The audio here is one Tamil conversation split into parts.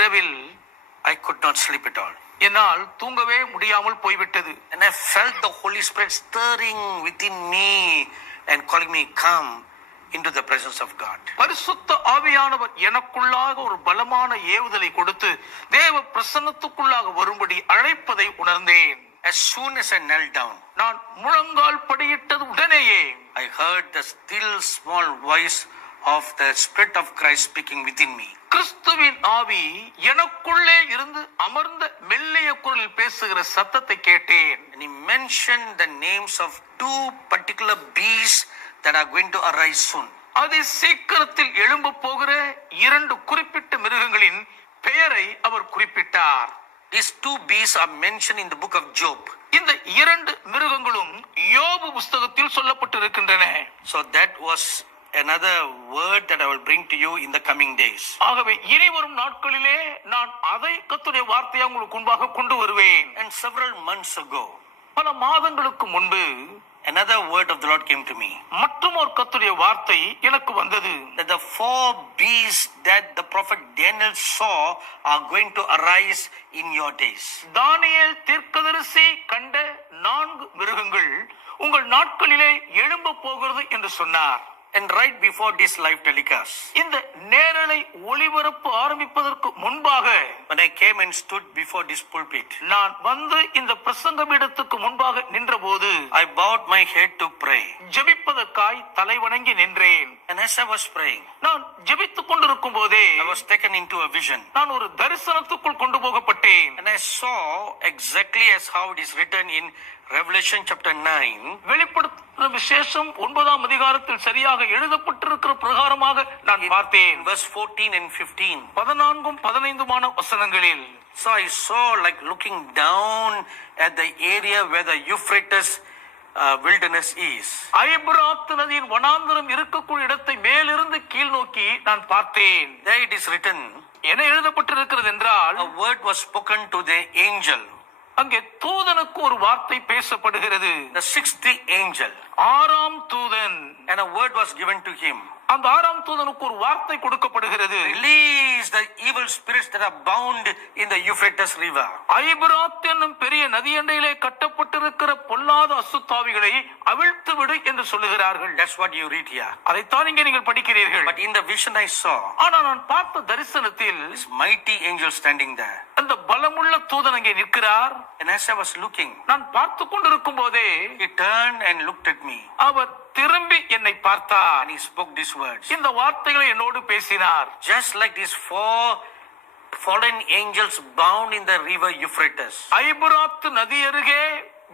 இரவில் I could not sleep at all. என்னால் தூங்கவே முடியாமல் போய்விட்டது. And I felt the Holy Spirit stirring within me and calling me, come into the presence of God. பரிசுத்த ஆவியானவர் எனக்குள்ளாக ஒரு பலமான ஏவுதலை கொடுத்து தேவ பிரசன்னத்துக்குள்ளாக வரும்படி அழைப்பதை உணர்ந்தேன். As soon as I knelt down, நான் முழங்கால் படியிட்டது உடனேயே I heard the still small voice of the Spirit of Christ speaking within me. கிறிஸ்துவின் ஆவி எனக்குள்ளே இருந்து அமர்ந்த மெல்லிய குரலில் பேசுகிற சத்தத்தை கேட்டேன். And he mentioned the names of two particular beasts that are going to arise soon. அதி சீக்கிரத்தில் எழும்ப போகிற இரண்டு குறிப்பிட்ட மிருகங்களின் பெயரை அவர் குறிப்பிட்டார். These two beasts are mentioned in the book of Job. இந்த இரண்டு மிருகங்களும் யோபு புஸ்தகத்தில் சொல்லப்பட்டிருக்கின்றன. So that was another word that I will bring to you in the coming days. ஆகவே இனி வரும் நாட்களிலே நான் அதை கர்த்தருடைய வார்த்தையை உங்களுக்கு முன்பாக கொண்டு வருவேன். And several months ago, பல மாதங்களுக்கு முன்பு another word of the Lord came to me. மற்றும் ஒரு கர்த்தருடைய வார்த்தை எனக்கு வந்தது. That the four beasts that the prophet Daniel saw are going to arise in your days. தானியேல் தீர்க்கதரிசி கண்ட 4 மிருகங்கள் உங்கள் நாட்களிலே எழும்ப போகிறது என்று சொன்னார். And right before this live telecast, இந்த நேரலை ஒளிபரப்பு ஆரம்பிப்பதற்கு முன்பாக when I came and stood before this pulpit, நான் வந்து இந்த பிரசங்க பீடத்துக்கு முன்பாக நின்றபோது I bowed my head to pray. ஜெபிப்பதற்காய் தலை வணங்கி நின்றேன். And as I was praying, நான் ஜெபித்துக் கொண்டிருக்கும் போதே I was taken into a vision. நான் ஒரு தரிசனத்துக்குள் கொண்டு போகப்பட்டேன். And I saw exactly as how it is written in Revelation chapter 9. வெளிப்படுத்தின விசேஷம் 9ஆம் அதிகாரத்தில் சரியாக எழுதப்பட்டிருக்கிற பிரகாரமாக நான் பார்த்தேன். Verse 14 and 15. 14ம் 15மான வசனங்களில். So I saw like looking down at the area where the Euphrates wilderness is. ஐபிராத்து நதியின் வனாந்தரம் இருக்கக்கூடிய இடத்தை மேலிருந்து கீழ் நோக்கி நான் பார்த்தேன். There it is written. என்ன எழுதப்பட்டிருக்கிறது என்றால், A word was spoken to the angel. அங்கே தூதனுக்கு ஒரு வார்த்தை பேசப்படுகிறது. The 6th angel. 6ஆம் தூதன். And a word was given to him. அந்த 6ஆம் தூதனுக்கு ஒரு வார்த்தை கொடுக்கப்படுகிறது. Release the evil spirits that are bound in the Euphrates river. ஐபிராத் என்னும் பெரிய நதியண்டையிலே கட்டப்பட்டிருக்கிற பொல்லாத அசுத்தாவிகளை அவிழ்த்து விடு என்று சொல்லுகிறார்கள். That's what you read here. அதைத்தான் இங்கே நீங்கள் படிக்கிறீர்கள். But in the vision I saw, ஆனால் நான் பார்த்த தரிசனத்தில் this mighty angel standing there. அந்த பலமுள்ள தூதன் அங்கே நிற்கிறார். And as I was looking, நான் பார்த்து கொண்டிருக்கும் போதே he turned and looked at me. அவர் திரும்பி என்னை பார்த்தார். And he spoke these words. இந்த வார்த்தைகளை என்னோடு பேசினார். Just like these 4 fallen angels bound in the river Euphrates, ஐபிராத் நதி அருகே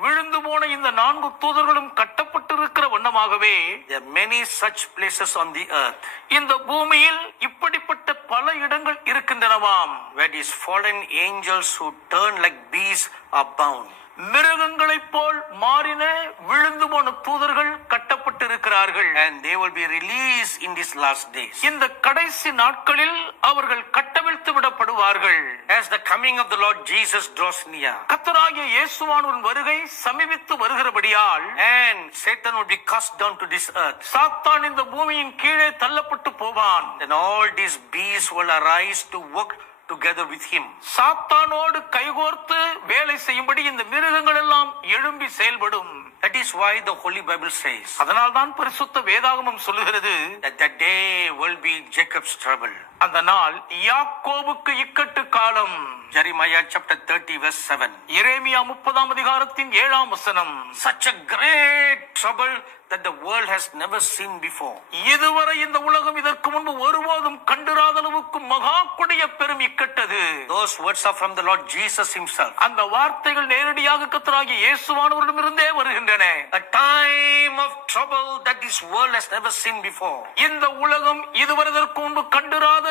விழுந்து போன இந்த 4 தூதர்களும் கட்டப்பட்டிருக்கிற வண்ணமாகவே there are many such places on the earth இந்த பூமியில் இப்படிப்பட்ட பல இடங்கள் இருக்கின்றனவாம். where these fallen angels who turn like beasts are bound. மிருகங்களைப் போல் மாறின விழுந்து போன தூதர்கள் கட்டப்பட்டிருக்கிறார்கள். And they will be released in these last days. இந்த கடைசி நாட்களில் அவர்கள் கட்டவிழ்த்து விடப்படுவார்கள். As the coming of the Lord Jesus draws near, கர்த்தராகிய இயேசுவின் வருகை சமீபித்து வருகிறபடியால், and Satan will be cast down to this earth, சாத்தான் இந்த பூமியின் கீழே தள்ளப்பட்டு போவான். then all these beasts will arise to work together with him. சாத்தானோடு கைகோர்த்து வேலை செய்யும்படி இந்த மிருகங்கள் எல்லாம் எழும்பி செயல்படும். That is why the Holy Bible says அதனால் தான் பரிசுத்த வேதாகமம் சொல்லுகிறது, that the day will be Jacob's trouble. அந்த நாள் யாக்கோபுக்கு இக்கட்டு காலம். Jeremiah chapter 30 verse 7. எரேமியா 30ஆம் அதிகாரத்தின் 7ஆம் வசனம். Such a great trouble that the world has never seen before. இதுவரை இந்த உலகம் இதற்கு முன்பு ஒருபோதும் கண்டிராத அளவுக்கு மகா கொடிய பெரும் இக்கட்டது. Those words are from the Lord Jesus himself. அந்த வார்த்தைகள் நேரடியாக கர்த்தராகிய இயேசுவானவரிடமிருந்தே வருகின்றன. A time of trouble that this world has never seen before. இந்த உலகம் இதுவரை இதற்கு முன்பு கண்டிராத